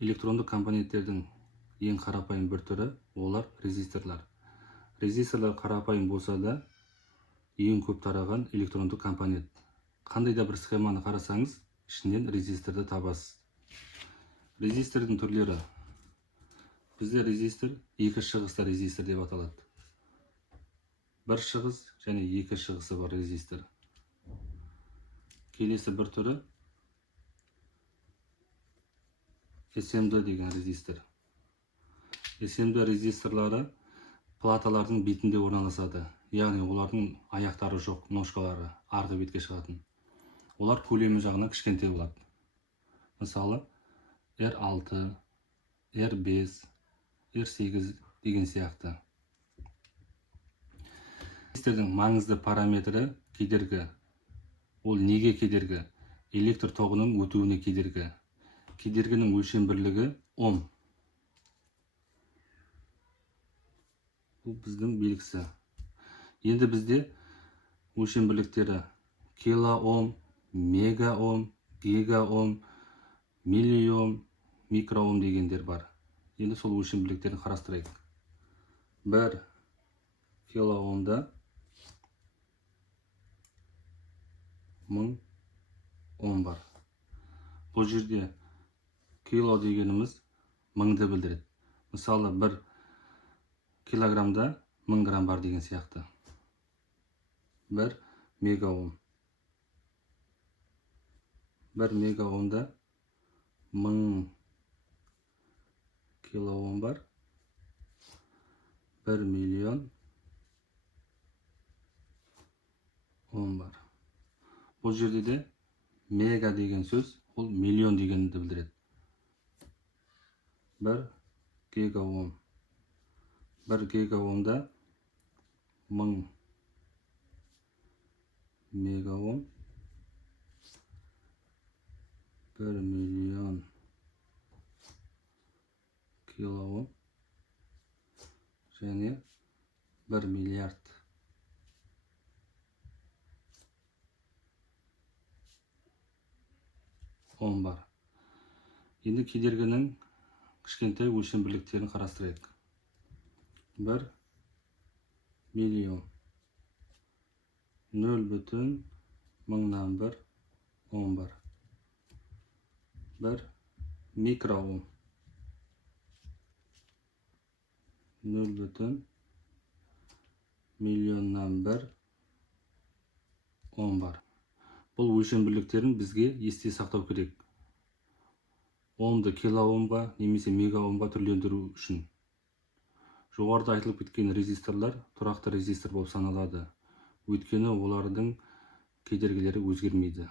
электрондық компоненттердің ең қарапайым бір түрі олар резисторлар. Резисторлар қарапайым болса да ең көп тараған электрондық компонент. Қандай да бір схеманы қарасаңыз, ішінен резисторды табасыз. Резистордың түрлері. Бізде резистор екі шығысты резистор деп аталады. Бір шығыс және екі шығысы бар резистор. Келесі бір түрі SMD деген резистор. SMD резисторлары платалардың бетінде орналасады. Яғни олардың аяқтары жоқ, ножкалары арғы бетке шығатын. Олар көлемі жағынан кішкентай болады. Мысалы, R6, R5, R8 деген сияқты. Резистордың маңызды параметрі кедергі. Ол неге кедергі? Электр тоғының өтуіне кедергі. Кедергінің өлшем бірлігі Ом. Бұл біздің белгісі. Енді бізде өлшем бірліктері килоом, мегаом, гигаом, миллиом, микроом дегендер бар. Енді сол өлшем бірліктерін қарастырайық. 1 килоомда 1000 ом бар. Бұл жерде кило дегеніміз мыңды білдіреді. Мысалы, 1 килограммда 1000 грамм бар деген сияқты. 1 мегаом. 1 мегаомда 1000 килоом бар. 1 миллион ом бар. Бұл жерде де мега деген сөз, ол миллион дегенді білдіреді. 1 гигаом. 1 гигаомда 1000 мегаом. 1 миллион килоом. Және 1 миллиард ом бар. Енді кедергінің кішкентай өлшем бірліктерін қарастырайық. 1 миллион 0,1 ом бар. 1 микроом 0,1 миллионнан 1 ом бар. Бұл өлшем бірліктерін бізге есте сақтау керек. Омды килоомға немесе мегаомға түрлендіру үшін. Жоғарыда айтылып кеткен резисторлар тұрақты резистор болып саналады. Өйткені олардың кедергілері өзгермейді.